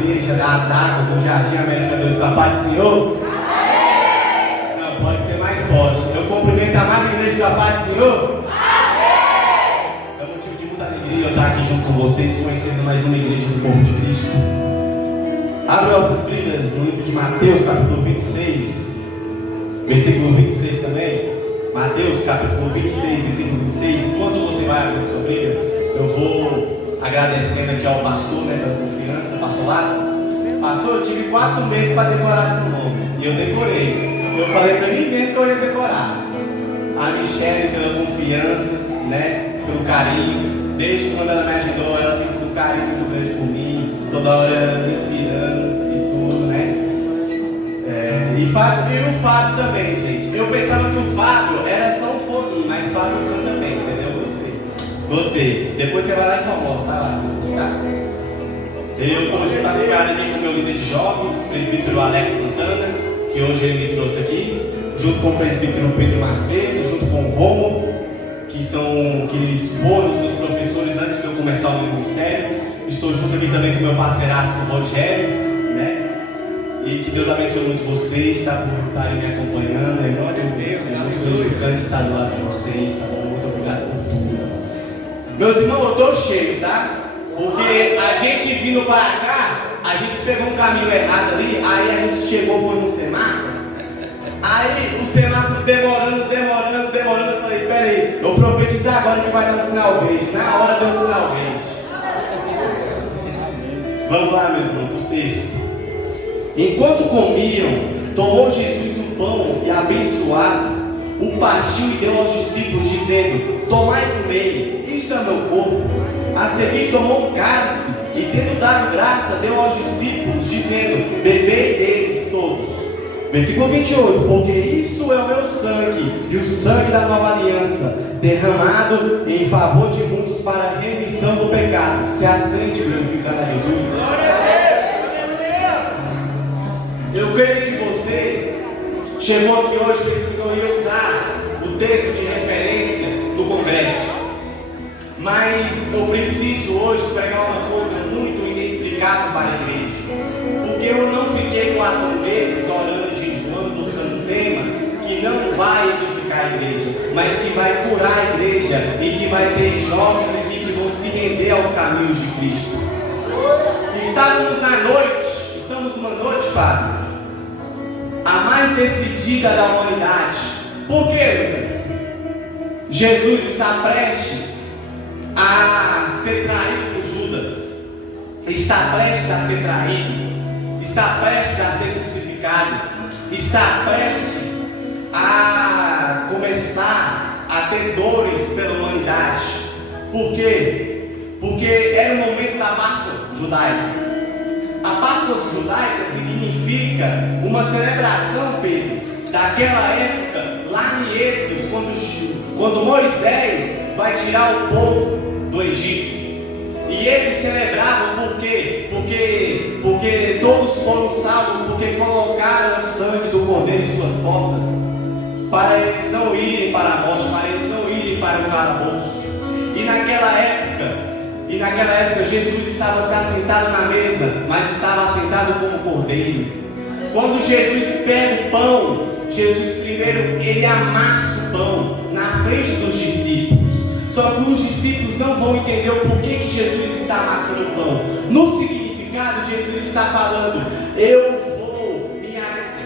igreja da Ataca do Jardim América 2 da Paz do Senhor? Amém! Não, pode ser mais forte. Eu cumprimento a mais igreja da Paz do Senhor? Amém! É um motivo de muita alegria eu estar aqui junto com vocês, conhecendo mais uma igreja do corpo de Cristo. Abre nossas Bíblias no livro de Mateus, capítulo 26, versículo 26 também. Mateus, capítulo 26, versículo 26. Enquanto você vai abrir sua Bíblia, eu vou agradecendo aqui ao pastor, né, da confiança, pastor Lázaro. Pastor, eu tive 4 meses para decorar seu nome, e eu decorei. Eu falei para mim mesmo que eu ia decorar. A Michelle pela confiança, né, pelo carinho. Desde quando ela me ajudou, ela tem sido um carinho muito grande por mim, toda hora me inspirando e tudo, né? E o Fábio também, gente. Eu pensava que o Fábio era só um pouquinho, mas o Fábio canta bem, entendeu? Gostei. Depois você vai lá e incomoda, tá lá. Eu estou junto com o meu líder de jovens, presbítero Alex Santana, que hoje ele me trouxe aqui, junto com o presbítero Pedro Macedo, junto com o Romo, que foram os meus professores antes de eu começar o meu ministério. Estou junto aqui também com o meu parceiraço Rogério, né? E que Deus abençoe muito vocês, tá, por estarem me acompanhando. É muito gratificante estar do lado de vocês, tá bom? Muito obrigado por tudo. Meus irmãos, eu estou cheio, tá? Porque a gente vindo para cá, a gente pegou um caminho errado ali, aí a gente chegou por um semáforo. Aí o semáforo demorando. Eu falei, peraí, eu profetizar agora que vai dar um sinal verde. Na hora deu um sinal verde. Vamos lá, meus irmãos, para o texto. Enquanto comiam, tomou Jesus um pão e abençoado, o partiu e deu aos discípulos, dizendo: tomai e comei, isto é meu corpo. A seguir tomou um cálice e, tendo dado graça, deu aos discípulos, dizendo: bebei deles todos. Versículo 28, porque isso é o meu sangue, e o sangue da nova aliança, derramado em favor de muitos para a remissão do pecado. Se assente glorificando a Jesus. Glória a Deus! Eu creio que você chegou aqui hoje pensando que eu ia usar o texto de referência do congresso. Mas eu preciso hoje pregar uma coisa muito inexplicável para a igreja. Porque eu não fiquei 4 meses orando, jejuando, buscando um tema que não vai edificar a igreja, mas que vai curar a igreja e que vai ter jovens aqui que vão se render aos caminhos de Cristo. Estamos numa noite, Fábio, a mais decidida da humanidade. Por quê, Lucas? Jesus está prestes a ser traído por Judas, está prestes a ser traído, está prestes a ser crucificado, está prestes a começar a ter dores pela humanidade. Por quê? Porque era o momento da Páscoa judaica. A Páscoa judaica significa uma celebração, Pedro, daquela época lá em Êxodo, quando Moisés vai tirar o povo do Egito. E eles celebravam por quê? Porque todos foram salvos, porque colocaram o sangue do Cordeiro em suas portas, para eles não irem para a morte, para eles não irem para o calabouço. E naquela época Jesus estava se assentado na mesa, mas estava assentado como cordeiro. Quando Jesus pega o pão, Jesus primeiro ele amassa o pão na frente dos discípulos. Só que os discípulos não vão entender o porquê que Jesus está amassando o pão. No significado, Jesus está falando: eu vou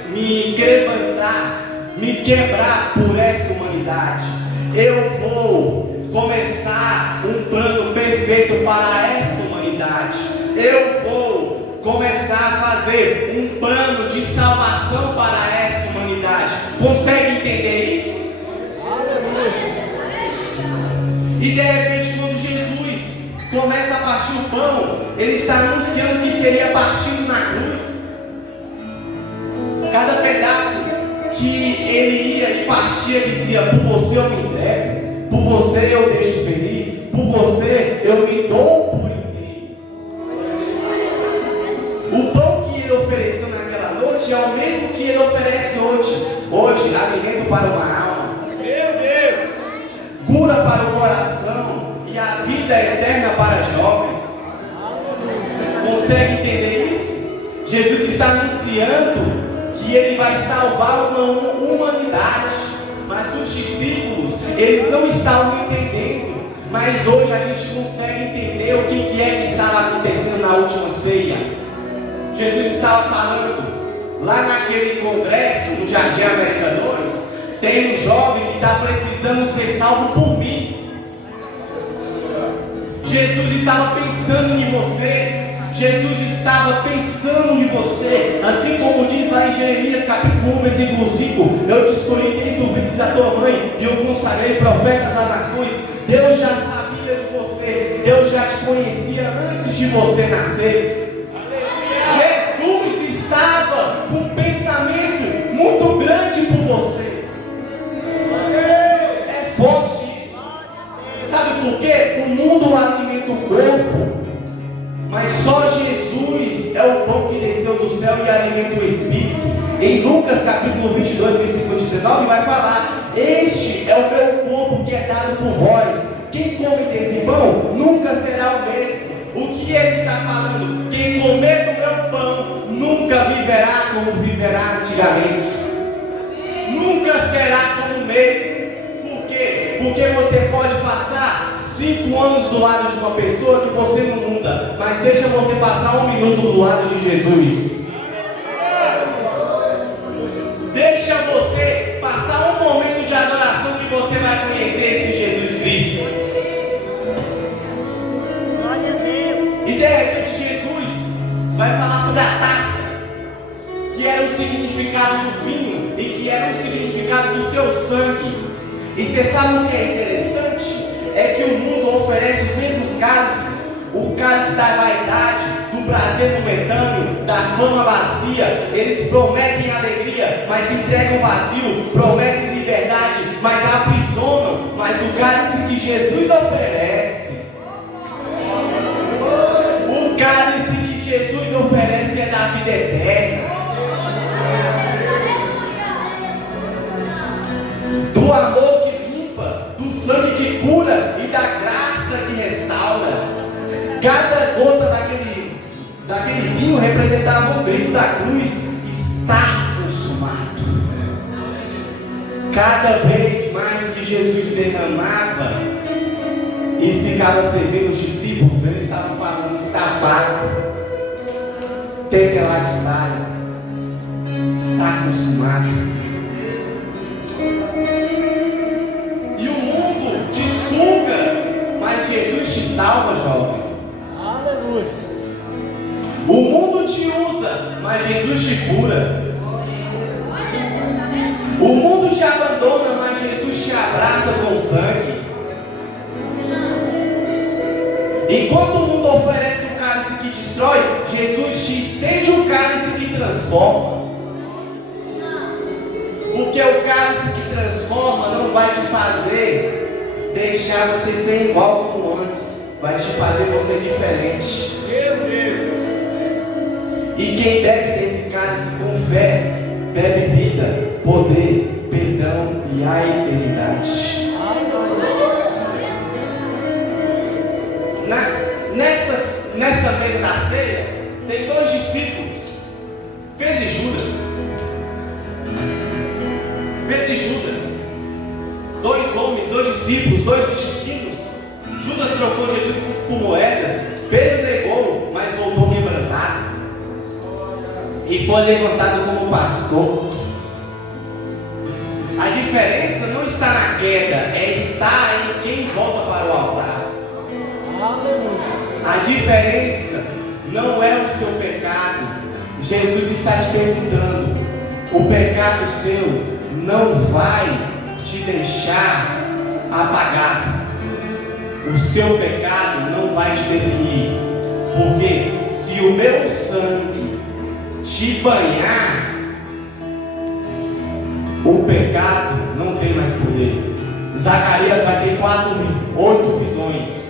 me quebrar por essa humanidade. Eu vou começar um plano perfeito para essa humanidade. Eu vou começar a fazer um plano de salvação para essa humanidade. Consegue entender isso? E de repente, quando Jesus começa a partir o pão, ele está anunciando que seria partido na cruz. Cada pedaço que ele ia e partia, dizia: por você eu me entrego, por você eu deixo ferir, por você eu me dou por inteiro. O pão que ele ofereceu naquela noite é o mesmo que ele oferece hoje. Hoje, alimento para uma alma, meu Deus, cura para o coração e a vida eterna para jovens. Consegue entender isso? Jesus está anunciando que Ele vai salvar uma humanidade, mas os discípulos, eles não estavam entendendo. Mas hoje a gente consegue entender o que é que estava acontecendo na última ceia. Jesus estava falando, lá naquele congresso, no Jardim América 2, tem um jovem que está precisando ser salvo por mim. Jesus estava pensando em você. Jesus estava pensando em você. Assim como diz lá em Jeremias capítulo 1, versículo 5: eu te escolhi desde o ventre da tua mãe e eu consagrei profetas às nações. Deus já sabia de você. Deus já te conhecia antes de você nascer. Jesus estava com um pensamento muito grande por você. É forte isso. Sabe por quê? O mundo alimenta o corpo, mas só Jesus é o pão que desceu do céu e alimenta o espírito. Em Lucas capítulo 22, versículo 19 vai falar: este é o meu corpo que é dado por vós. Quem come desse pão nunca será o mesmo. O que ele está falando? Quem comer do meu pão nunca viverá como viverá antigamente. Nunca será como o mesmo. Por quê? Porque você pode passar 5 anos do lado de uma pessoa que você não muda, mas deixa você passar 1 minuto do lado de Jesus. Deixa você passar um momento de adoração que você vai conhecer esse Jesus Cristo. Glória a Deus. E de repente Jesus vai falar sobre a taça, que era o significado do vinho e que era o significado do seu sangue. E você sabe o que é interessante? É que o mundo oferece os mesmos cálices. O cálice da vaidade, do prazer momentâneo, da fama vazia. Eles prometem alegria, mas entregam vazio. Prometem liberdade, mas aprisionam. Mas o cálice que Jesus oferece, o cálice que Jesus oferece é da vida eterna, do amor que limpa, do sangue que cura e da graça que restaura. Cada gota daquele vinho representava o grito da cruz: está consumado. Cada vez mais que Jesus derramava e ficava servindo os discípulos, eles estavam falando: está pago, tetelestai, está consumado. E o mundo te suga, mas Jesus te salva, jovem. Aleluia. O mundo te usa, mas Jesus te cura. O mundo te abandona, mas Jesus te abraça com sangue. Enquanto o mundo oferece um cálice que destrói, Jesus te estende um cálice que transforma. Porque o cálice que transforma não vai te fazer deixar você ser igual como antes, vai te fazer você diferente. Meu Deus. E quem bebe desse cálice com fé, bebe vida, poder, perdão e a eternidade. Nessa mesa da ceia, tem 2 discípulos, Pedro e Judas. Pedro e Judas, 2 homens, 2 discípulos, 2 destinos. Judas trocou Jesus por moedas. Pedro negou, mas voltou quebrantado e foi levantado como pastor. A diferença não está na queda, é estar em quem volta para o altar. A diferença não é o seu pecado. Jesus está te perguntando: o pecado seu não vai te deixar apagado. O seu pecado não vai te definir. Porque se o meu sangue te banhar, o pecado não tem mais poder. Zacarias vai ter 8 visões.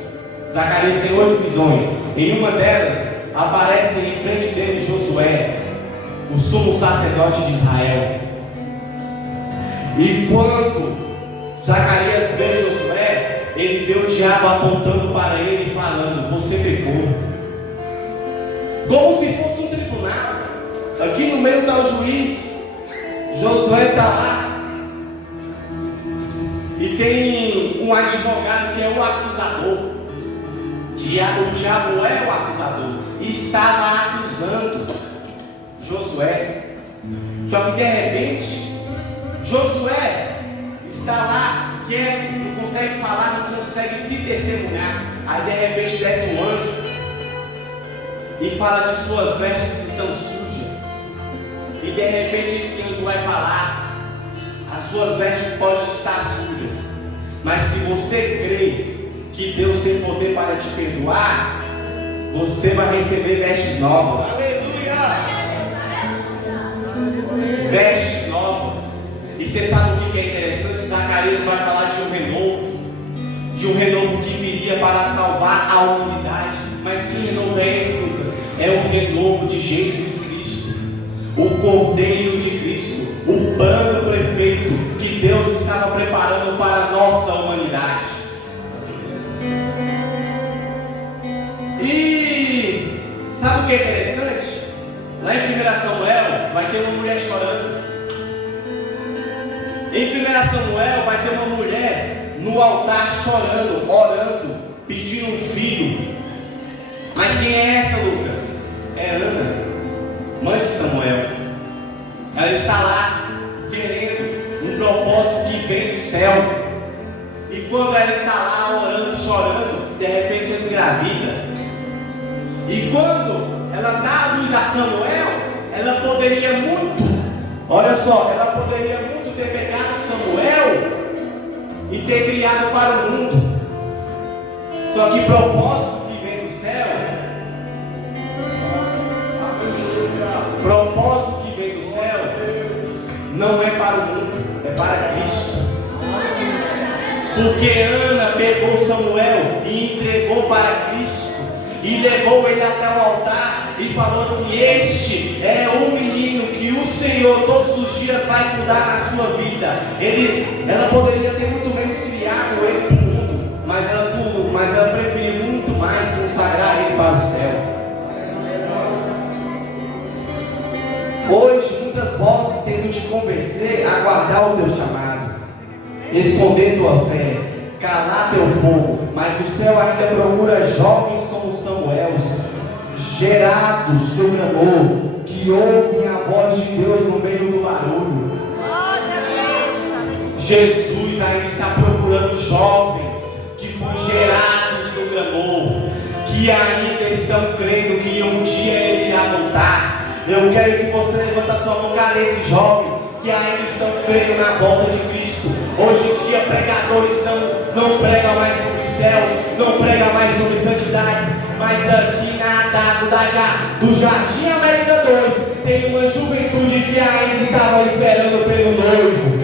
Zacarias tem 8 visões. Em uma delas aparece em frente dele Josué, o sumo sacerdote de Israel. E quando Zacarias vê Josué, ele vê o diabo apontando para ele e falando: você pecou. Como se fosse um tribunal. Aqui no meio está o juiz, Josué está lá. E tem um advogado que é o acusador. O diabo é o acusador. E estava acusando Josué. Só que de repente, Josué está lá, quieto, não consegue falar, não consegue se testemunhar. Aí de repente desce um anjo e fala que suas vestes estão sujas. E de repente esse anjo vai falar: as suas vestes podem estar sujas, mas se você crê que Deus tem poder para te perdoar, você vai receber vestes novas. Vestes novas. E você sabe o que é interessante? Zacarias vai falar de um renovo que viria para salvar a humanidade. Mas que renovo é esse, Lucas? É o renovo de Jesus Cristo, o Cordeiro de Cristo, o plano perfeito que Deus estava preparando para a nossa humanidade. E sabe o que é interessante? Lá em 1 Samuel vai ter uma mulher chorando. Em 1 Samuel vai ter uma mulher no altar chorando, orando, pedindo um filho. Mas quem é essa, Lucas? É Ana, mãe de Samuel. Ela está lá querendo um propósito que vem do céu. E quando ela está lá orando, chorando, de repente ela engravida. E quando ela dá a luz a Samuel, ela poderia muito, olha só, ela poderia muito ter pegado Samuel e ter criado para o mundo. Só que o propósito que vem do céu, propósito que vem do céu, não é para o mundo, é para Cristo. Porque Ana pegou Samuel e entregou para Cristo. E levou ele até o altar e falou assim: este é o menino que o Senhor todos os dias vai cuidar na sua vida. Ela poderia ter muito menos criado ele para o mundo, mas ela preferiu muito mais consagrar ele para o céu. Hoje muitas vozes tentam te convencer a guardar o teu chamado, esconder tua fé, calar teu fogo, mas o céu ainda procura jovens como Samuel, gerados do clamor, que ouvem a voz de Deus no meio do barulho. Jesus ainda está procurando jovens que foram gerados no clamor, que ainda estão crendo que um dia Ele irá voltar. Eu quero que você levante a sua mão, cadê esses jovens que ainda estão crendo na volta de Cristo? Hoje em dia pregadores não pregam mais sobre os céus, não pregam mais sobre santidades, mas aqui na AW do Jardim América 2 tem uma juventude que ainda estava esperando pelo noivo.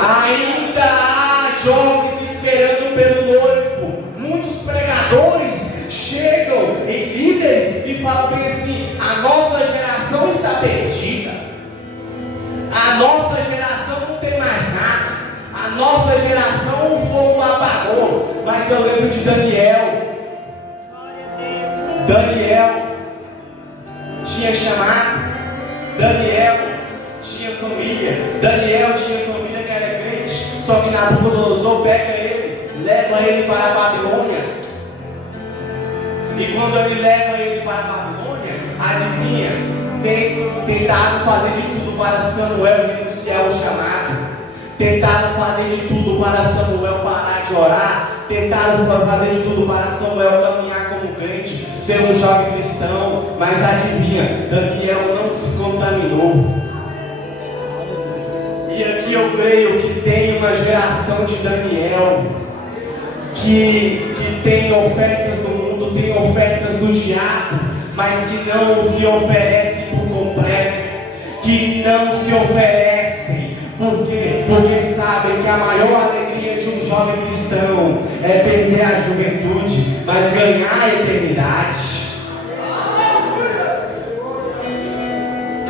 Ainda há jovens esperando pelo noivo. Muitos pregadores chegam em líderes e falam bem assim: a nossa geração está perdida, a nossa geração não tem mais nada, a nossa geração o fogo apagou. Mas eu lembro de Daniel. Daniel tinha chamado, Daniel tinha família, Daniel tinha família que era crente, só que Nabucodonosor pega ele, leva ele para a Babilônia. E quando ele leva ele para a Babilônia, adivinha, tentaram fazer de tudo para Samuel renunciar ao chamado. Tentaram fazer de tudo para Samuel parar de orar. Tentaram fazer de tudo para Samuel caminhar como crente, ser um jovem cristão. Mas adivinha, Daniel não se contaminou. E aqui eu creio que tem uma geração de Daniel que tem ofertas no mundo, tem ofertas do diabo, mas que não se oferecem por completo, que não se oferecem. Por quê? Porque sabem que a maior alegria de um jovem cristão é perder a juventude, mas ganhar a eternidade.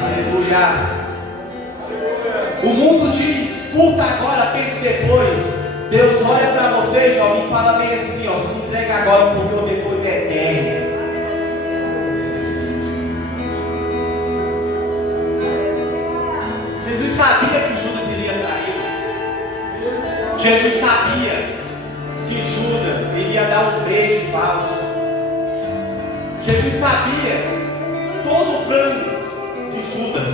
Aleluia. O mundo diz: curta agora, pense depois. Deus olha para você, jovem, e fala bem assim: ó, se entrega agora, porque o depois é eterno. Jesus sabia que Judas iria dar um beijo falso. Jesus sabia todo o plano de Judas.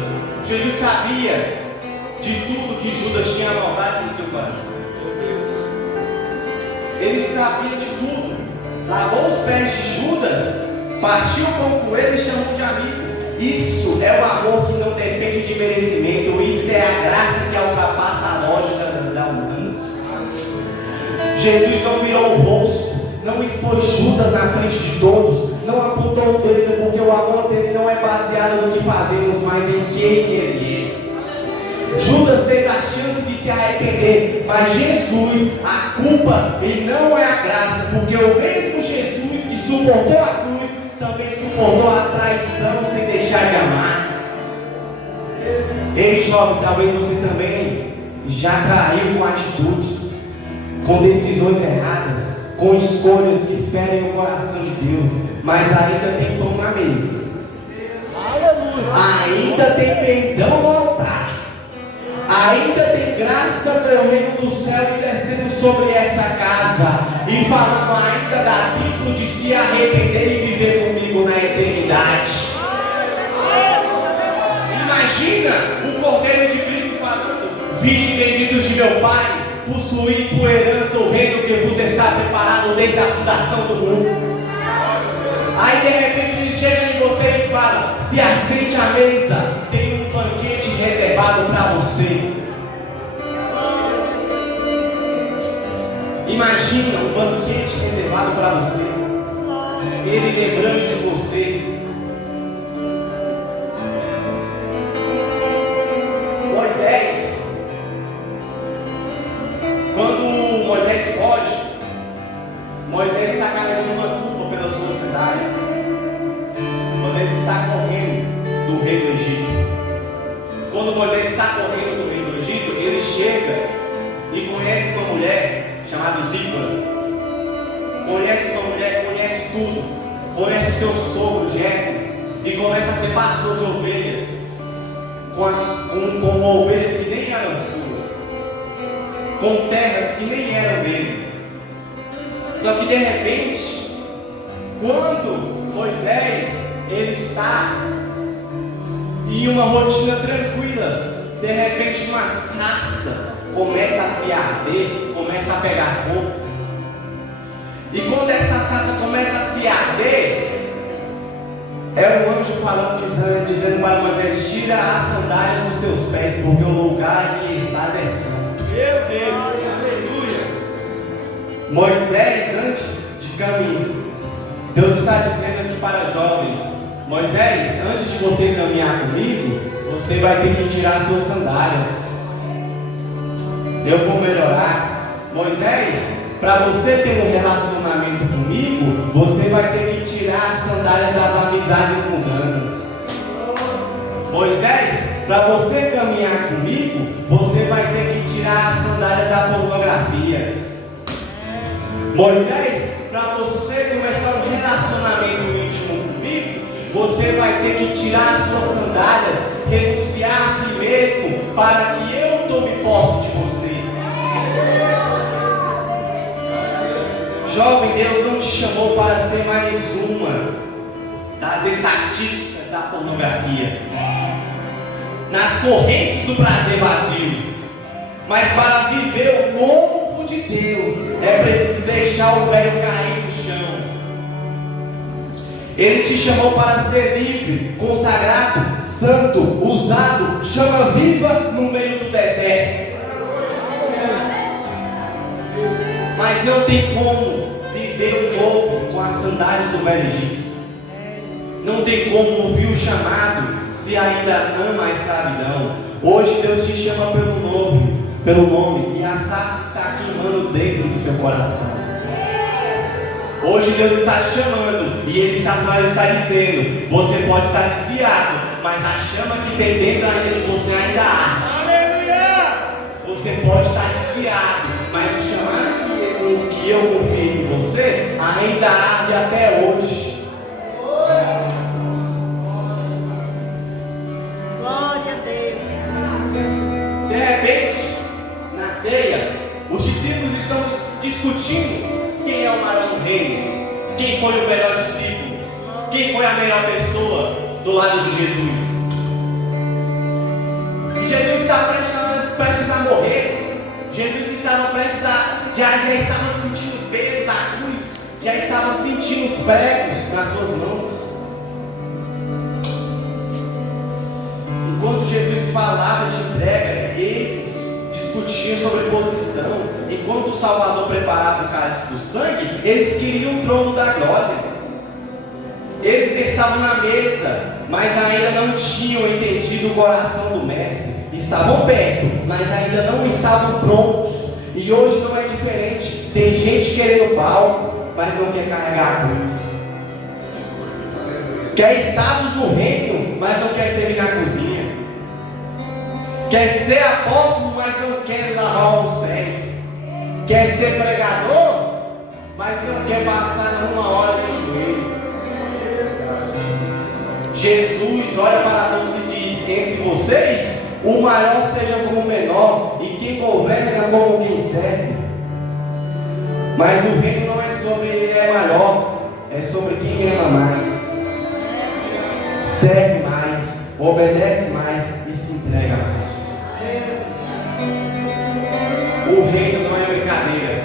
Jesus sabia de tudo que Judas tinha maldade no seu coração. Ele sabia de tudo. Lavou os pés de Judas, partiu o pão com ele e chamou de amigo. Isso é o amor que não depende de merecimento. Isso é a graça que ultrapassa a lógica da humana. Jesus não virou o rosto, não expôs Judas na frente de todos, não apontou o dedo, porque o amor dele não é baseado no que fazemos, mas em quem ele é. Judas teve a chance de se arrepender, mas Jesus, a culpa e não é a graça, porque o mesmo Jesus que suportou a cruz também suportou a traição sem deixar de amar. Ei, jovem, talvez você também já caiu com atitudes, com decisões erradas, com escolhas que ferem o coração de Deus, mas ainda tem pão na mesa. Ainda tem perdão no altar. Ainda tem graça correndo do céu e descendo sobre essa casa, e falando ainda dá tempo de se arrepender e viver comigo na eternidade. Imagina o Cordeiro de Cristo falando: vinde benditos de meu Pai, possuir por herança o reino que vos está preparado desde a fundação do mundo. Aí de repente ele chega em você e fala: se assente à mesa, tem um banquete reservado para você. Imagina um banquete reservado para você, ele lembrando de você. Moisés, quando Moisés foge, Moisés está carregando uma culpa pelas suas cidades. Moisés está correndo do rei do Egito. Quando Moisés está correndo do rei do Egito, ele chega e conhece uma mulher chamada Zípora. Conhece uma mulher, conhece tudo. Conhece o seu sogro, Jetro, e começa a ser pastor de ovelhas, com ovelhas que nem eram suas, com terras que nem eram dele. Só que de repente, quando Moisés ele está em uma rotina tranquila, de repente uma sarça começa a se arder, começa a pegar fogo. E quando essa sarça começa a se arder, é um anjo falando, dizendo para Moisés: tira as sandálias dos seus pés, porque o lugar em que estás é santo. Meu Deus, aleluia. Moisés, antes de caminhar, Deus está dizendo aqui para jovens: Moisés, antes de você caminhar comigo, você vai ter que tirar as suas sandálias. Eu vou melhorar. Moisés, para você ter um relacionamento comigo, você vai ter que tirar as sandálias das amizades mundanas. Moisés, para você caminhar comigo, você vai ter que tirar as sandálias da pornografia. Moisés, para você começar um relacionamento íntimo comigo, você vai ter que tirar as suas sandálias, renunciar a si mesmo, para que eu tome posse de você. Jovem, Deus não te chamou para ser mais uma das estatísticas da pornografia, nas correntes do prazer vazio, mas para viver o novo de Deus é preciso deixar o velho cair no chão. Ele te chamou para ser livre, consagrado, santo, usado, chama viva no meio do deserto. Mas não tem como viver o novo com as sandálias do velho Egito. Não tem como ouvir o chamado se ainda ama a escravidão. Hoje Deus te chama pelo nome, e a sarça está queimando dentro do seu coração. Hoje Deus está te chamando e Ele está dizendo: você pode estar desviado, mas a chama que tem dentro ainda de você ainda arde. Aleluia! Você pode estar desviado, mas o chamado que eu confio em você ainda arde até hoje. Glória a Deus. De repente, na ceia, os discípulos discutindo quem é o maior no reino, quem foi o melhor discípulo, quem foi a melhor pessoa do lado de Jesus. E Jesus estava prestes a morrer. Jesus estava prestes já estava sentindo o peso da cruz, já estava sentindo os pregos nas suas mãos. Enquanto Jesus falava de entrega, eles discutiam sobre posição. Enquanto o Salvador preparava o cálice do sangue, eles queriam o trono da glória. Eles estavam na mesa, mas ainda não tinham entendido o coração do Mestre. Estavam perto, mas ainda não estavam prontos. E hoje não é diferente. Tem gente querendo palco, mas não quer carregar a cruz. Quer status no reino, mas não quer servir na cozinha. Quer ser apóstolo, mas não quer lavar os pés. Quer ser pregador, mas não quer passar uma hora de joelho. Jesus olha para todos e diz: entre vocês, o maior seja como o menor, e quem governa como quem serve. Mas o reino não é sobre ele é maior, é sobre quem ama mais, serve mais, obedece mais e se entrega mais. O reino não é brincadeira.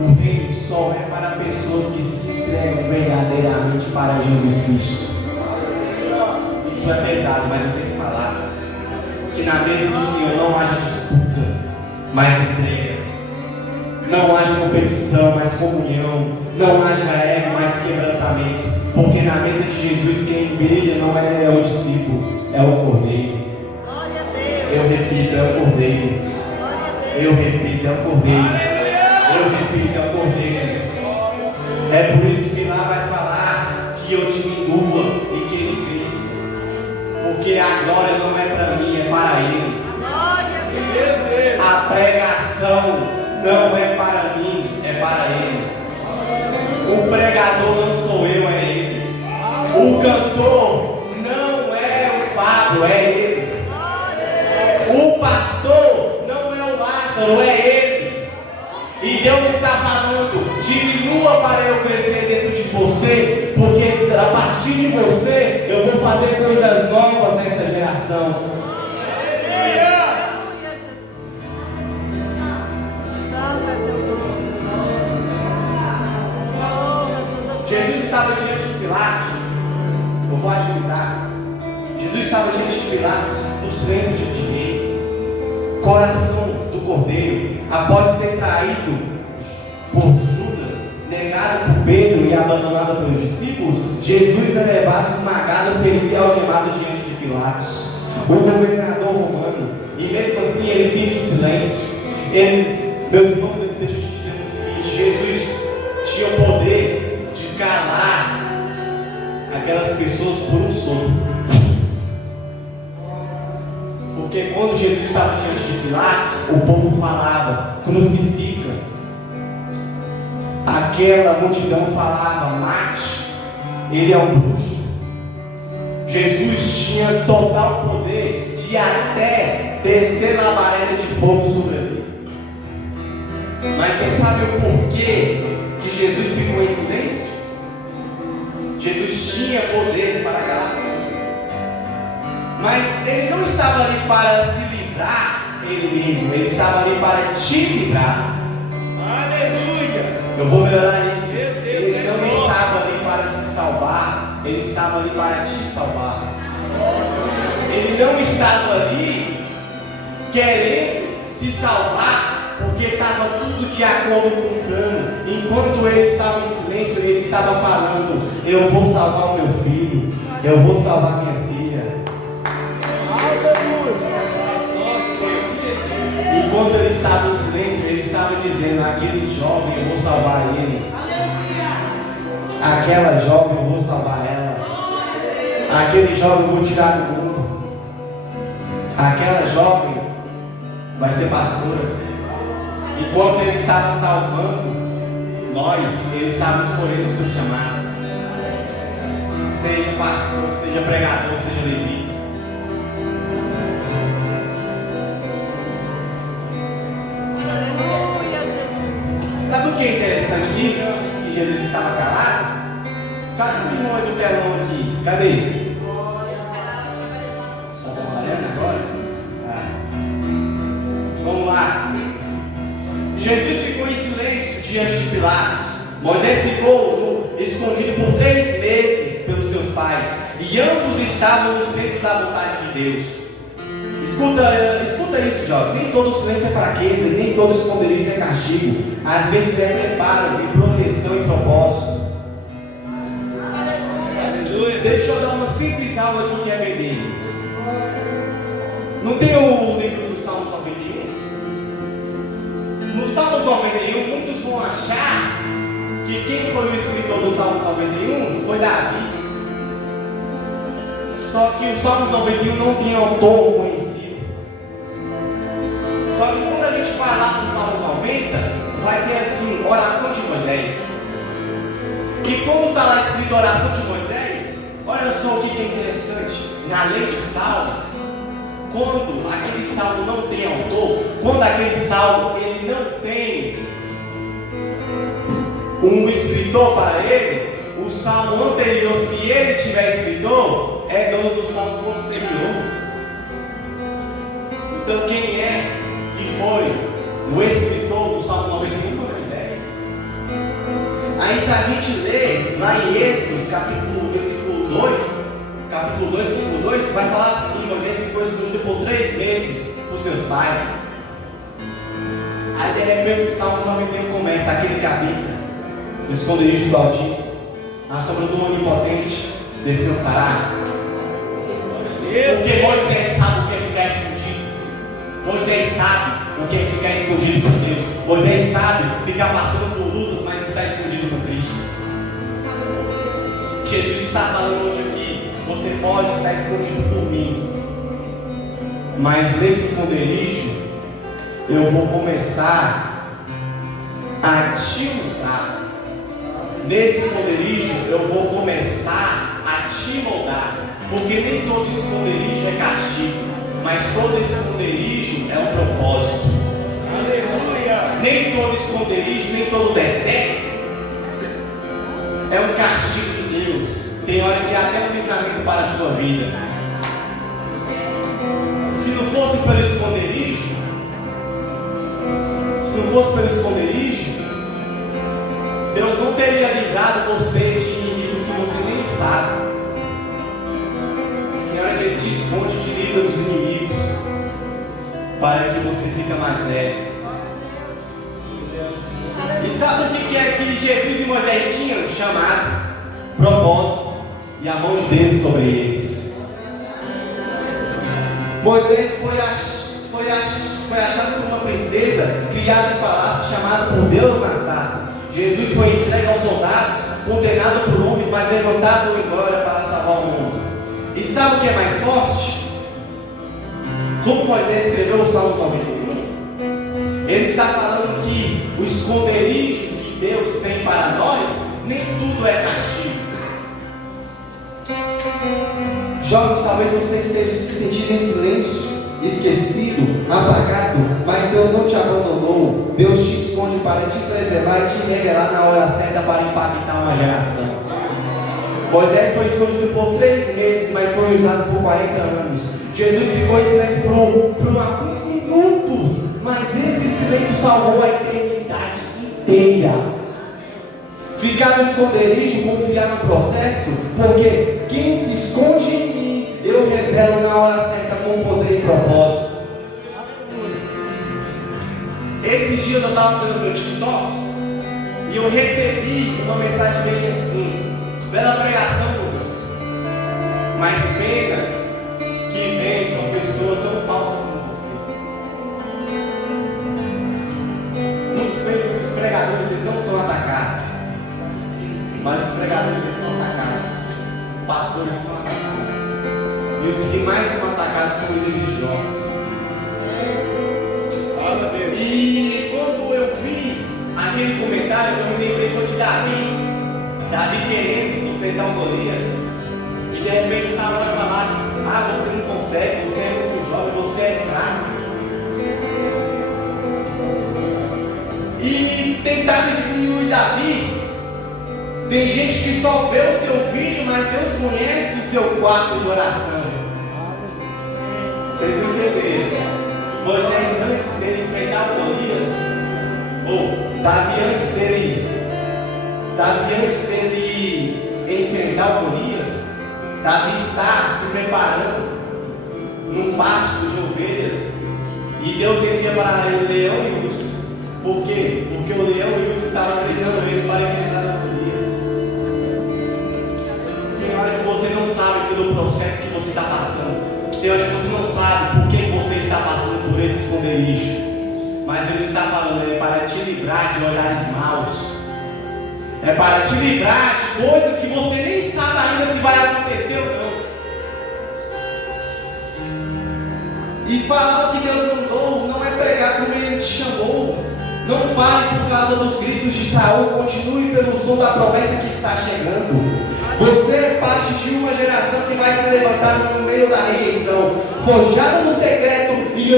O reino só é para pessoas que se entregam verdadeiramente para Jesus Cristo. Isso é pesado, mas eu tenho que falar. Que na mesa do Senhor não haja disputa, mas entrega. Não haja competição, mas comunhão. Não haja ego, mas quebrantamento. Porque na mesa de Jesus quem brilha não é o discípulo, é o cordeiro. Eu repito, é o cordeiro. Eu repito, é o cordeiro. Eu repito, é o cordeiro. É por isso que lá vai falar que eu diminua e que ele cresça. Porque a glória não é para mim, é para ele. A pregação não é para mim, é para ele. O pregador não sou eu, é ele. O cantor não é o Fábio, é ele. O pastor não é o Lázaro, é ele. E Deus está falando: diminua para eu crescer dentro de você, porque a partir de você eu vou fazer coisas novas nessa geração. Jesus estava diante de Pilatos. Eu vou agilizar. Jesus estava diante de Pilatos, no silêncio de rei, coração do cordeiro, após ter traído por Judas, negado por Pedro e abandonado pelos discípulos. Jesus é levado, esmagado, ferido e algemado diante de Pilatos, o governador romano, e mesmo assim ele fica em silêncio. Meus irmãos, deixa eu te dizer o seguinte: Jesus tinha o poder de calar aquelas pessoas por um sopro. Porque quando Jesus estava diante de Pilatos, o povo falava: crucifica. Aquela multidão falava: mate, ele é um bruxo. Jesus tinha total poder de até descer labareda de fogo sobre ele. Mas você sabe o porquê que Jesus ficou em silêncio? Jesus tinha poder para calar tudo. Mas ele não estava ali para se livrar ele mesmo, ele estava ali para te livrar. Aleluia! Eu vou melhorar isso. Ele não estava ali para se salvar, ele estava ali para te salvar. Ele não estava ali querendo se salvar, porque estava tudo de acordo com o plano. Enquanto ele estava em silêncio, ele estava falando: eu vou salvar o meu filho, eu vou salvar minha filha. Enquanto ele estava em silêncio, ele estava dizendo: aquele jovem, eu vou salvar ele. Aquela jovem, eu vou salvar ela. Aquele jovem, eu vou tirar do mundo. Aquela jovem vai ser pastora. Enquanto ele estava salvando nós, ele estava escolhendo os seus chamados. Seja pastor, seja pregador, seja levita. Sabe o que Cadê o irmão do telão aqui? Cadê? Só está trabalhando agora? Vamos lá. Jesus ficou em silêncio diante de Pilatos. Moisés ficou escondido por 3 meses pelos seus pais. E ambos estavam no centro da vontade de Deus. Escuta isso, jovem. Nem todo silêncio é fraqueza, nem todo esconderijo é castigo. Às vezes é preparo, e proteção e propósito. Deixa eu dar uma simples aula aqui que é vender. Não tem o livro do Salmos 91? No Salmos 91, muitos vão achar que quem foi o escritor do Salmos 91 foi Davi. Só que o Salmos 91 não tem autor conhecido. Só que quando a gente falar do Salmos 90, vai ter assim, oração de Moisés. E como está lá escrito oração de Moisés, olha só o que é interessante. Na lei do Salmo, quando aquele salmo não tem autor, quando aquele salmo ele não tem um escritor para ele, o salmo anterior, se ele tiver escritor, é dono do salmo posterior. Então quem é que foi o escritor do Salmo 91 foi Moisés. Aí se a gente lê lá em Êxodo, capítulo 2, versículo 2, vai falar assim: Moisés ficou escondido por 3 meses por seus pais. Aí de repente o Salmo 91 começa: aquele que habita no esconderijo do Altíssimo, a sombra do Onipotente descansará. Porque Moisés sabe o que é ficar escondido. Moisés sabe o que é ficar escondido por Deus. Moisés sabe ficar passando por lutas, mas está escondido por Cristo. Jesus está falando hoje aqui: você pode estar escondido por mim, mas nesse esconderijo eu vou começar a te usar. Nesse esconderijo eu vou começar a te moldar. Porque nem todo esconderijo é castigo, mas todo esconderijo é um propósito. Aleluia! Nem todo esconderijo, nem todo deserto é um castigo de Deus. Tem hora que é até um livramento para a sua vida. Se não fosse pelo esconderijo, Deus não teria livrado você de inimigos que você nem sabe. Tem hora que Ele te esconde, te livra dos inimigos, para que você fique mais leve. E sabe o que é que Jesus e Moisés tinham? Chamado propósito e a mão de Deus sobre eles. Moisés foi achado por uma princesa criada em palácio, chamada por Deus na sarça. Jesus foi entregue aos soldados, condenado por homens, mas levantado em glória para salvar o mundo. E sabe o que é mais forte? Como Moisés escreveu o Salmos 91, ele está falando que o esconderijo que Deus tem para nós, nem tudo é castigo. Jovens, talvez você esteja se sentindo em silêncio, esquecido, apagado, mas Deus não te abandonou. Deus te esconde para te preservar e te revelar na hora certa para impactar uma geração. Moisés foi escondido por 3 meses, mas foi usado por 40 anos. Jesus ficou em silêncio por alguns minutos, mas esse silêncio salvou a eternidade inteira. Ficar no esconderijo, confiar no processo, porque quem se esconde em mim, eu revelo na hora certa com poder e propósito. Esses dias eu estava vendo meu TikTok e eu recebi uma mensagem bem assim: bela pregação, Lucas, mas pena que vem de uma pessoa tão falsa como você. Muitos pensam que os pregadores eles não são atacados, mas os pregadores eles são atacados, os pastores são atacados, e os que mais são atacados são líderes de jovens. E quando eu vi aquele comentário, eu me lembrei de Davi querendo enfrentar o Golias, e de repente Saul vai falar: ah, você não consegue, você é muito jovem, você é fraco. E tentaram diminuir Davi, Tem gente que só vê o seu vídeo, mas Deus conhece o seu quarto de oração. Vocês entenderam? Moisés, antes dele enfrentar Golias, Davi antes dele enfrentar Golias, Davi está se preparando num pasto de ovelhas, e Deus envia para ele leão e urso. Por quê? Porque o leão e o urso estavam treinando ele para enfrentar Golias. Tem hora que você não sabe pelo processo que você está passando. Tem hora que você não sabe por que você está passando por esse esconderijo. Mas Ele está falando, é para te livrar de olhares maus. É para te livrar de coisas que você nem sabe ainda se vai acontecer ou não. E falar o que Deus mandou não é pregar como Ele te chamou. Não pare por causa dos gritos de Saul, continue pelo som da promessa que está chegando. Você é parte de uma geração que vai se levantar no meio da rejeição, forjada no secreto e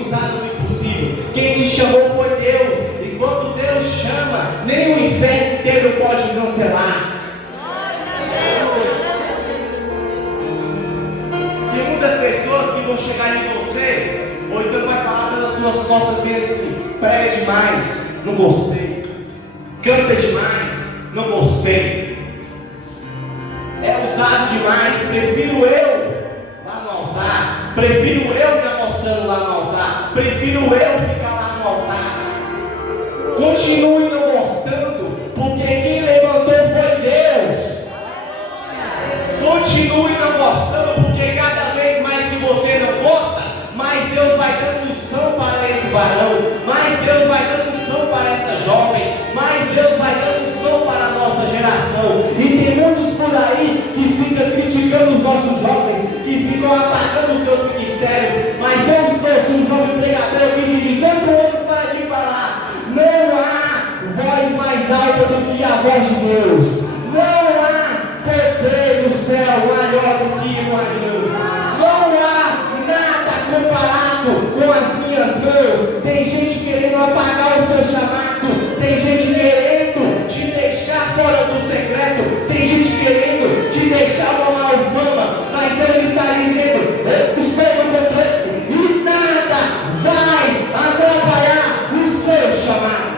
usada no impossível. Quem te chamou foi Deus, e quando Deus chama, nem o inferno inteiro pode cancelar. Tem muitas pessoas que vão chegar em você, ou então vai falar pelas suas costas bem assim: prega demais, não gostei. Canta demais, não gostei. É usado demais, prefiro eu lá no altar, prefiro eu me amostrando lá no altar, prefiro eu ficar lá no altar. Continue não gostando, porque quem levantou foi Deus. Continue não gostando, porque cada vez mais que você não gosta, mais Deus vai dando unção para esse varão, mais Deus vai dando unção para essa jovem, mais Deus vai dando unção para a nossa geração. E tem muitos por aí que ficam criticando os nossos jovens, que ficam atacando os seus ministérios, mas Deus trouxe um jovem pregador que te diz: ando anos para te falar, não há voz mais alta do que a voz de Deus, não há poder no céu maior do que o anjo, não há nada comparado com as minhas mãos. Tem gente querendo apagar o seu chamado, tem gente querendo te deixar fora do secreto, tem gente querendo te deixar uma mal fama, mas Deus está dizendo: eu estou no controle e nada vai atrapalhar o seu chamado.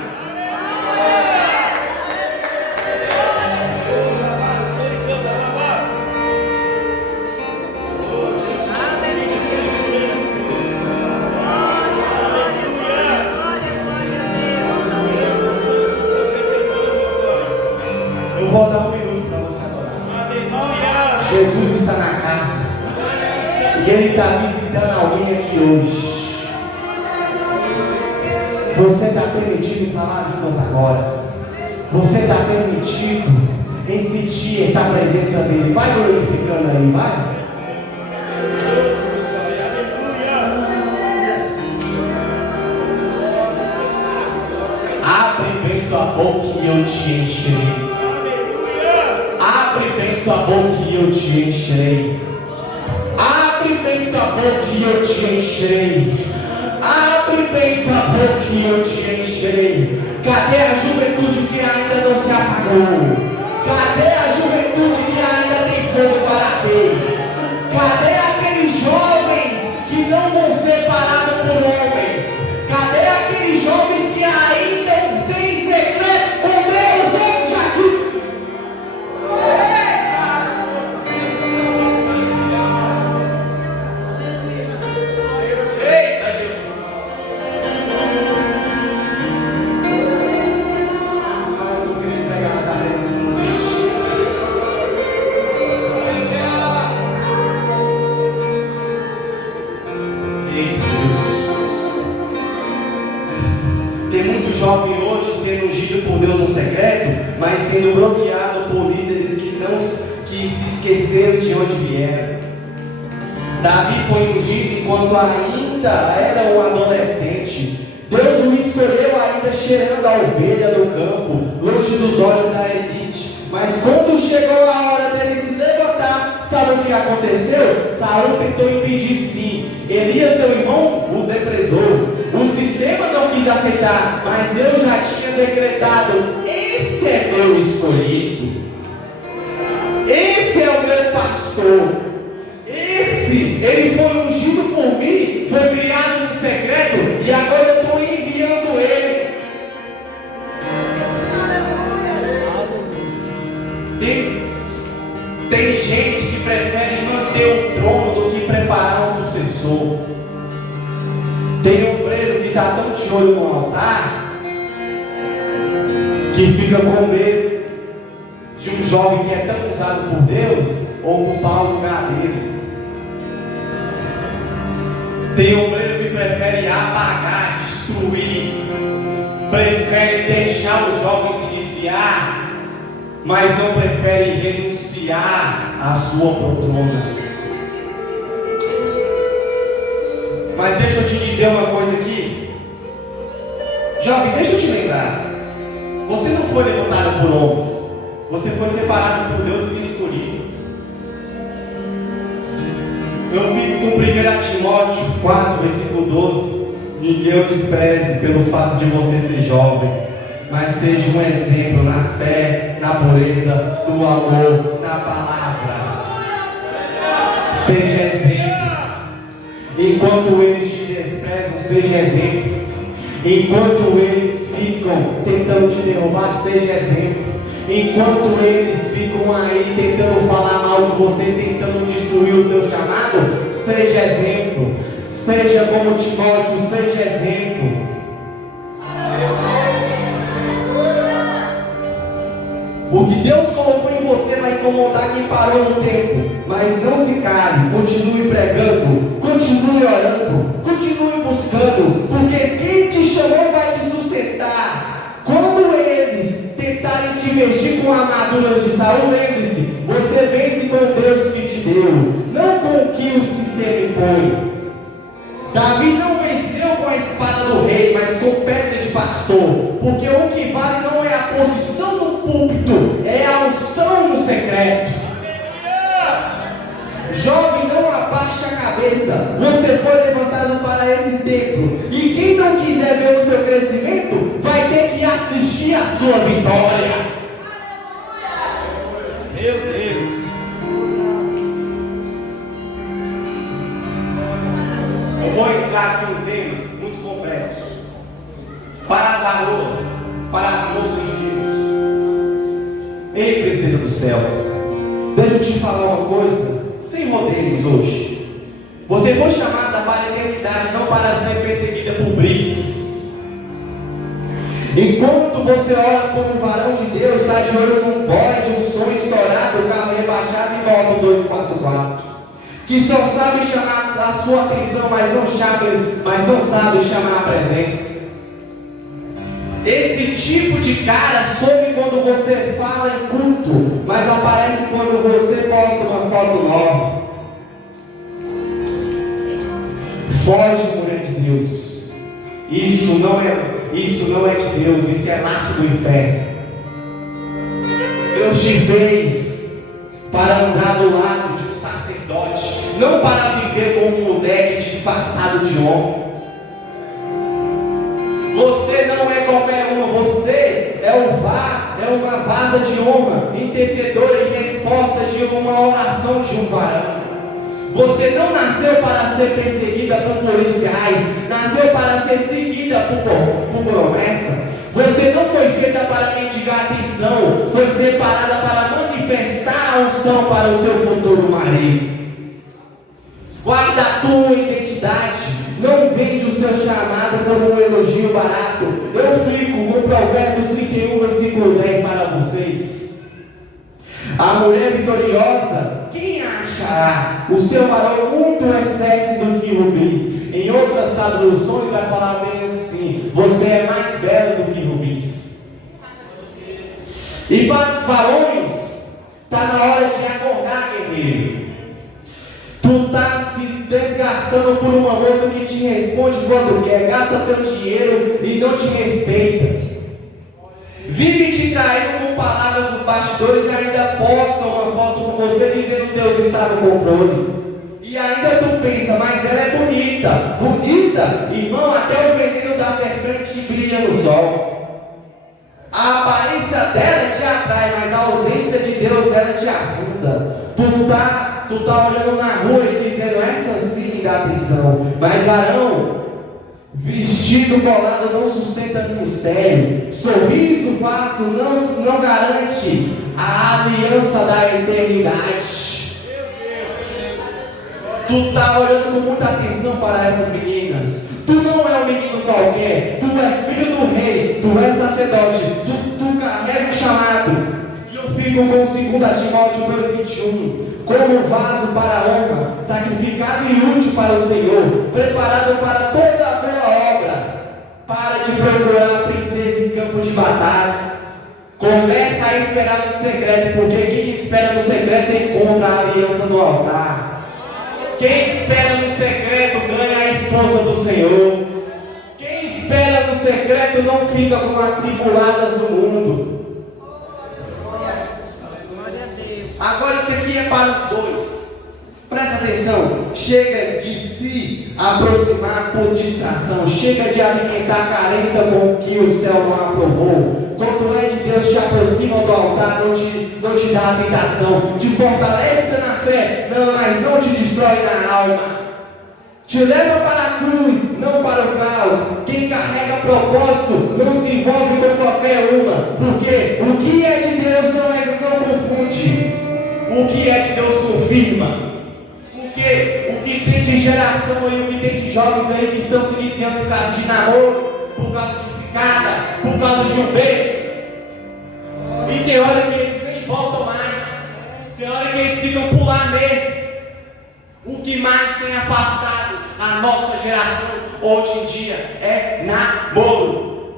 Vou dar um minuto para você adorar. Aleluia. Jesus está na casa. E Ele está visitando alguém aqui hoje. Você está permitido falar línguas agora. Você está permitido em sentir essa presença dele. Vai glorificando aí, vai. Abre bem tua boca e eu te encherei. Abre bem tua boca e eu te encherei. Abre bem tua boca e eu te encherei. Abre bem tua boca e eu te encherei. Cadê a juventude que ainda não se apagou? Cadê a juventude que ainda tem fogo para ter? Cadê aqueles jovens que não vão ser parados por homens? Cadê aqueles jovens que ainda têm segredo com Deus? Vamos aqui. Tem muito jovem hoje sendo ungido por Deus no secreto, mas sendo bloqueado por líderes que se esqueceram de onde vieram. Davi foi ungido enquanto ainda era um adolescente. Deus o escolheu ainda cheirando a ovelha no campo, longe dos olhos da elite. Mas quando chegou a hora dele se levantar, sabe o que aconteceu? Saul tentou impedir sim. Elias, seu irmão, o deprezou. O sistema não quis aceitar, mas Deus já tinha decretado: esse esse é meu escolhido, esse é o meu pastor, ele foi ungido por mim, foi criado no secreto, e agora eu estou enviando ele. Tem gente que prefere manter o trono do que preparar um sucessor. Tem um obreiro que está tão de olho no altar que fica com medo de um jovem que é tão usado por Deus ocupar o lugar dele. Tem um obreiro que prefere apagar, destruir, prefere deixar o jovem se desviar, mas não prefere renunciar à sua poltrona. Mas deixa eu te dizer uma coisa aqui, jovem, deixa eu te lembrar, você não foi levantado por homens, você foi separado por Deus e escolhido. Eu fico com 1 Timóteo 4, versículo 12. Ninguém o despreze pelo fato de você ser jovem, mas seja um exemplo na fé, na pureza, no amor, na palavra. Seja exemplo. Enquanto eles te desprezam, seja exemplo. Enquanto eles ficam tentando te derrubar, seja exemplo. Enquanto eles ficam aí tentando falar mal de você, tentando destruir o teu chamado, seja exemplo. Seja como Timóteo, seja exemplo. O que Deus colocou em você vai incomodar quem parou no tempo, mas não se cale, continue pregando, continue orando, continue buscando, porque quem te chamou vai te sustentar. Quando eles tentarem te vestir com armaduras de Saul, lembre-se, você vence com o Deus que te deu, não com o que o sistema impõe. Davi não venceu com a espada do rei, mas com pedra de pastor, porque o que vale não é a posição no púlpito, é a unção no secreto. Jovem, não abaixe a cabeça, você foi levantado para esse templo, e quem não quiser ver o seu crescimento, vai ter que assistir a sua vitória. Meu Deus. Eu vou entrar aqui um tema muito complexo. Para as varoas, para as moças de Deus. Ei, princesa do céu, deixa eu te falar uma coisa, sem rodeios hoje. Você foi chamada para a eternidade, não para ser perseguida por brigas. Enquanto você ora como um varão de Deus, está de olho num bode, um som estourado, o carro rebaixado e volta 244. Que só sabe chamar a sua atenção, mas não sabe chamar a presença. Esse tipo de cara some quando você fala em culto, mas aparece quando você posta uma foto nova. Foge, mulher de Deus. Isso não é de Deus, isso é laço do inferno. Deus te fez para andar do lado de um sacerdote, não para viver como um moleque disfarçado de homem. Você não é qualquer uma, você é uma vaza de honra, intercedora em resposta de uma oração de um varão. Você não nasceu para ser perseguida por policiais, nasceu para ser seguida por promessa. Você não foi feita para mendigar atenção, foi separada para manifestar a unção para o seu futuro marido. Guarda a tua identidade, não vende o seu chamado como um elogio barato. Eu fico com Provérbios 31, versículo 10 para vocês. A mulher vitoriosa, quem a achará? O seu varão muito excesse do que rubis. Em outras traduções vai falar bem assim: você é mais belo do que rubis. E para os varões, está na hora de acordar, guerreiro. Tu está se desgastando por uma moça que te responde quando quer, gasta teu dinheiro e não te respeita. Vive te traindo com palavras dos bastidores e ainda posta uma foto com você dizendo Deus está no controle. E ainda tu pensa, mas ela é bonita. Bonita? Irmão, até o veneno da serpente brilha no sol. A aparência dela te atrai, mas a ausência de Deus dela te afunda. Tu tá olhando na rua e dizendo, essa sim dá atenção. Mas varão, vestido colado não sustenta ministério. Sorriso fácil não garante a aliança da eternidade. Tu tá olhando com muita atenção para essas meninas. Tu não é um menino qualquer. Tu é filho do rei. Tu é sacerdote. Tu carrega o chamado. E eu fico com 2 Timóteo 2,21. Como vaso para a honra, sacrificado e útil para o Senhor, preparado para toda boa obra. Para de procurar a princesa em campo de batalha. Começa a esperar no secreto, porque quem espera no secreto encontra a aliança no altar. Quem espera no secreto ganha a esposa do Senhor. Quem espera no secreto não fica com atribuladas do mundo. Agora isso aqui é para os dois. Presta atenção. Chega de se aproximar por distração. Chega de alimentar a carência com o que o céu não aprovou. Quando é de Deus, te aproxima do altar, não te dá a tentação. Te fortalece na fé, mas não te destrói na alma. Te leva para a cruz, não para o caos. Quem carrega propósito não se envolve com qualquer uma. Porque o que é de Deus não confunde. O que é de Deus confirma. O que tem de geração aí, o que tem de jovens aí que estão se iniciando por causa de namoro, por causa de ficada, por causa de um beijo. E tem hora que eles nem voltam mais. Tem hora que eles ficam por lá mesmo. O que mais tem afastado a nossa geração hoje em dia é namoro.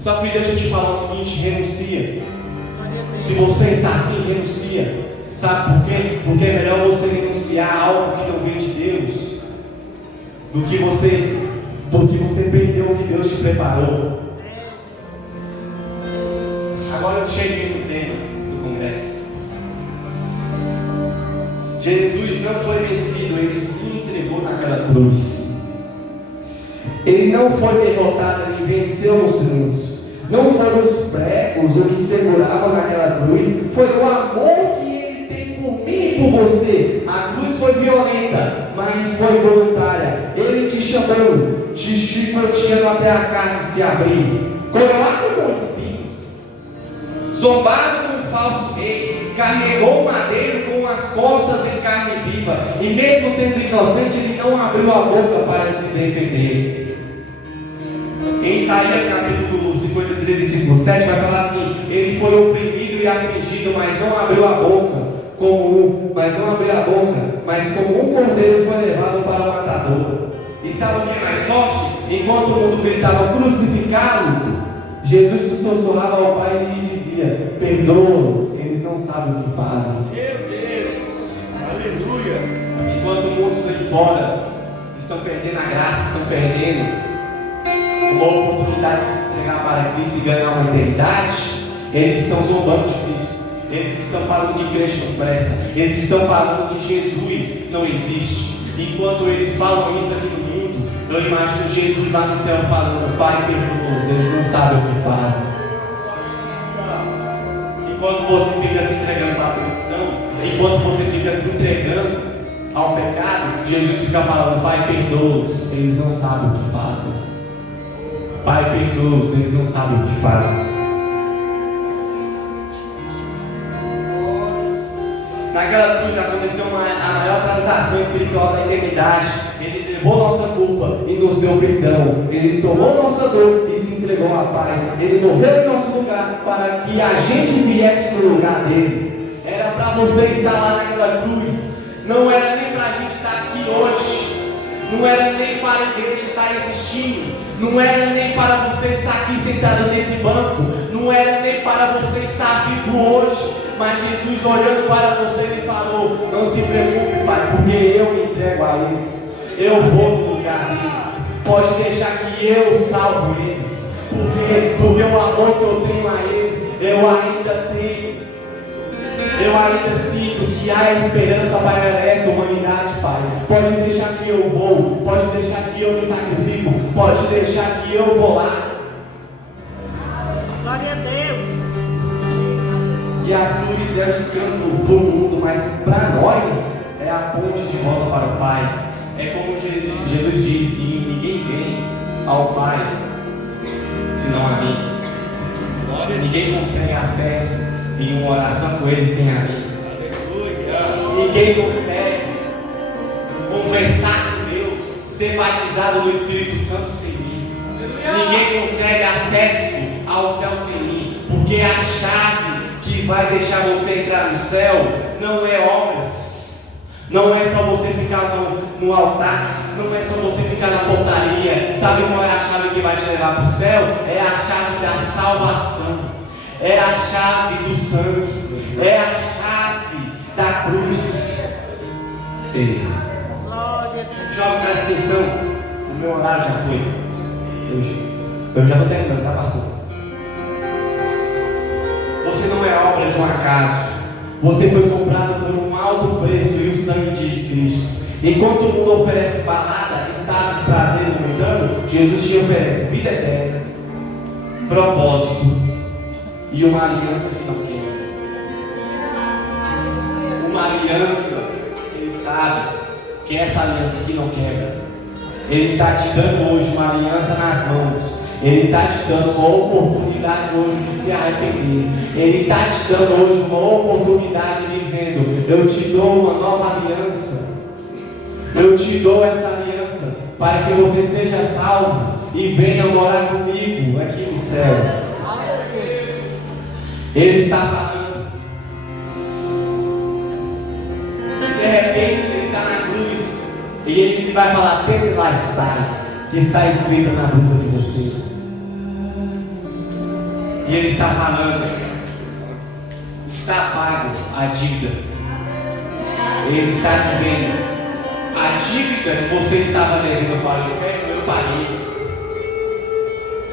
Só que deixa eu te falar o seguinte, renuncia. Se você está assim, renuncia. Sabe por quê? Porque é melhor você renunciar a algo que não vem de Deus do que você perder o que Deus te preparou. Agora eu cheguei no tema do congresso. Jesus não foi vencido, ele se entregou naquela cruz. Ele não foi derrotado, ele venceu no silêncio. Não foram os pregos o que seguravam naquela cruz, foi o amor que ele tem por mim e por você. A cruz foi violenta, mas foi voluntária. Ele te chamou, te chicoteando até a carne se abrir, coroado com espinhos, zombado com um falso rei, carregou o madeiro com as costas em carne viva, e mesmo sendo inocente, ele não abriu a boca para se defender. Em Isaías capítulo 53, versículo 7 vai falar assim: ele foi oprimido e afligido, mas não abriu a boca, mas como um cordeiro foi levado para o matador. E sabe o que é mais forte? Enquanto o mundo gritava crucificado, Jesus sussurrava ao Pai e lhe dizia: perdoa-os, eles não sabem o que fazem. Meu Deus, aleluia. Enquanto muitos aí fora estão perdendo a graça, estão perdendo uma oportunidade de se entregar para Cristo e ganhar uma eternidade, eles estão zombando de Cristo. Eles estão falando que crente não presta. Eles estão falando que Jesus não existe. Enquanto eles falam isso aqui no mundo, eu imagino Jesus lá no céu falando: Pai, perdoa-os, eles não sabem o que fazem. Enquanto você fica se entregando para a perdição, enquanto você fica se entregando ao pecado, Jesus fica falando: Pai, perdoa-os, eles não sabem o que fazem. Pai, perdoa-os, eles não sabem o que fazem. Naquela cruz aconteceu a maior transação espiritual da eternidade. Ele levou nossa culpa e nos deu perdão. Ele tomou nossa dor e se entregou à paz. Ele morreu em nosso lugar para que a gente viesse no lugar dele. Era para você estar lá naquela cruz. Não era nem para a gente estar aqui hoje. Não era nem para a igreja estar existindo. Não era nem para você estar aqui sentado nesse banco. Não era nem para você estar vivo hoje. Mas Jesus, olhando para você, ele falou: não se preocupe, Pai, porque eu me entrego a eles. Eu vou no lugar deles. Pode deixar que eu salvo eles. Porque o amor que eu tenho a eles, eu ainda tenho. Eu ainda sinto que há esperança para essa humanidade, Pai. Pode deixar que eu vou, pode deixar que eu me sacrifico, pode deixar que eu vou lá. que a cruz é o escândalo para o mundo, mas para nós é a ponte de volta para o Pai. É como Jesus diz, e ninguém vem ao Pai senão a mim. Ninguém consegue acesso em uma oração com Ele sem a mim. Ninguém consegue conversar com Deus, ser batizado no Espírito Santo sem mim. Ninguém consegue acesso ao céu sem mim, porque a chave que vai deixar você entrar no céu não é obras, não é só você ficar no altar, não é só você ficar na portaria. Sabe qual é a chave que vai te levar para o céu? É a chave da salvação, é a chave do sangue, é a chave da cruz. Ei, jovem, presta atenção, o meu horário já foi. Eu já estou terminando, tá, pastor? Você não é obra de um acaso. Você foi comprado por um alto preço e o sangue de Cristo. Enquanto o mundo oferece balada, status, prazer momentâneo, Jesus te oferece vida eterna, propósito e uma aliança que não quebra. Uma aliança, Ele sabe que essa aliança aqui não quebra. Ele está te dando hoje uma aliança nas mãos. Ele está te dando uma oportunidade hoje de se arrepender. Ele está te dando hoje uma oportunidade dizendo: eu te dou uma nova aliança. Eu te dou essa aliança para que você seja salvo e venha morar comigo aqui no céu. Ele está falando. De repente ele está na cruz e ele vai falar: Tetelestai, que está escrita na blusa de vocês. E ele está falando: está pago a dívida. Ele está dizendo: a dívida que você estava devendo para o inferno, eu paguei.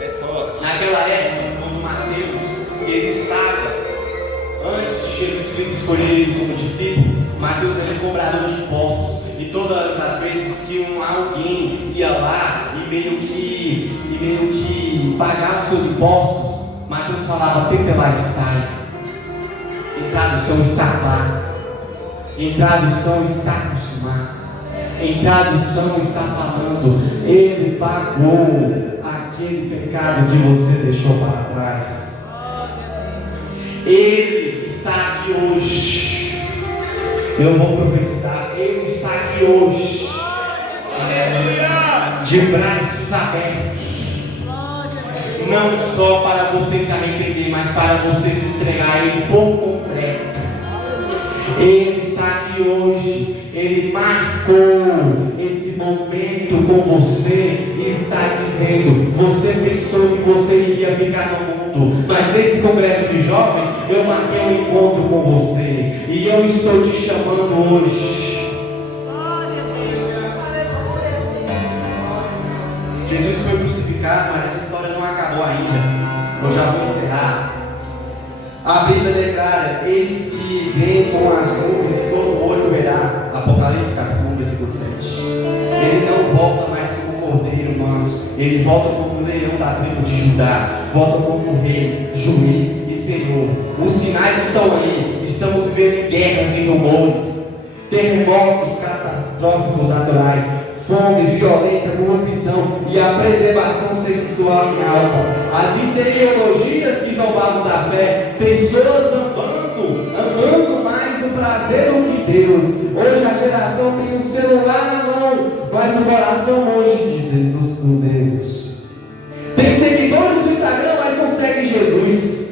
É forte. Naquela época, quando Mateus, ele estava, antes de Jesus Cristo escolher ele como discípulo, Mateus era cobrador de impostos. E todas as vezes que alguém ia lá e meio que pagava os seus impostos, Mateus falava: Tetelestai. Em tradução, está lá. Em tradução, está consumado. Em tradução, está falando: Ele pagou aquele pecado que você deixou para trás. Ele está aqui hoje. Eu vou profetizar: Ele está aqui hoje. Aleluia! De braços abertos. Não só para você se arrepender, mas para você se entregar a Ele por completo. Ele está aqui hoje. Ele marcou esse momento com você e está dizendo: você pensou que você iria ficar no mundo, mas nesse congresso de jovens eu marquei um encontro com você e eu estou te chamando hoje. Jesus foi crucificado, mas essa história não acabou ainda. Eu já vou encerrar. A Bíblia declara: eis que vem com as nuvens e todo olho verá. Apocalipse capítulo 1, versículo 7. Ele não volta mais como cordeiro manso. Ele volta como o leão da tribo de Judá. Volta como rei, juiz e senhor. Os sinais estão aí. Estamos vivendo guerras e rumores, terremotos catastróficos naturais, fome, violência, corrupção e a preservação sexual em alta. As ideologias que zombavam da fé, pessoas amando mais o prazer do que Deus. Hoje a geração tem um celular na mão, mas o coração hoje de Deus. Tem seguidores no Instagram, mas não seguem Jesus.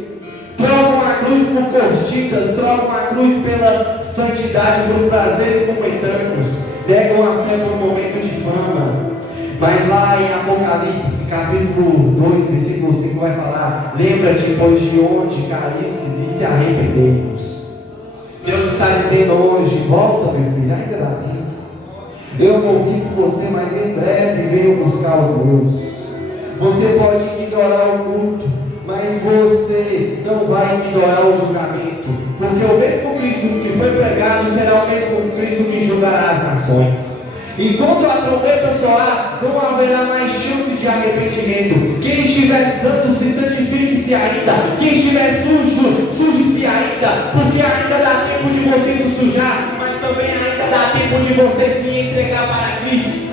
Trocam a cruz por curtidas, trocam a cruz pela santidade, por prazeres momentâneos. Negam a fé por um momento de fama. Mas lá em Apocalipse, capítulo 2, versículo 5, vai falar: lembra-te, pois, de onde caístes e se arrependemos. Deus está dizendo hoje: volta, meu filho, ainda dá tempo. Eu morri por você, mas em breve venho buscar os meus. Você pode ignorar o culto, mas você não vai ignorar o julgamento, porque o mesmo Cristo que foi pregado será o mesmo Cristo que julgará as nações. Enquanto a trombeta soar, não haverá mais chance de arrependimento. Quem estiver santo, se santifique-se ainda. Quem estiver sujo, suje-se ainda. tempo de você se entregar para Cristo.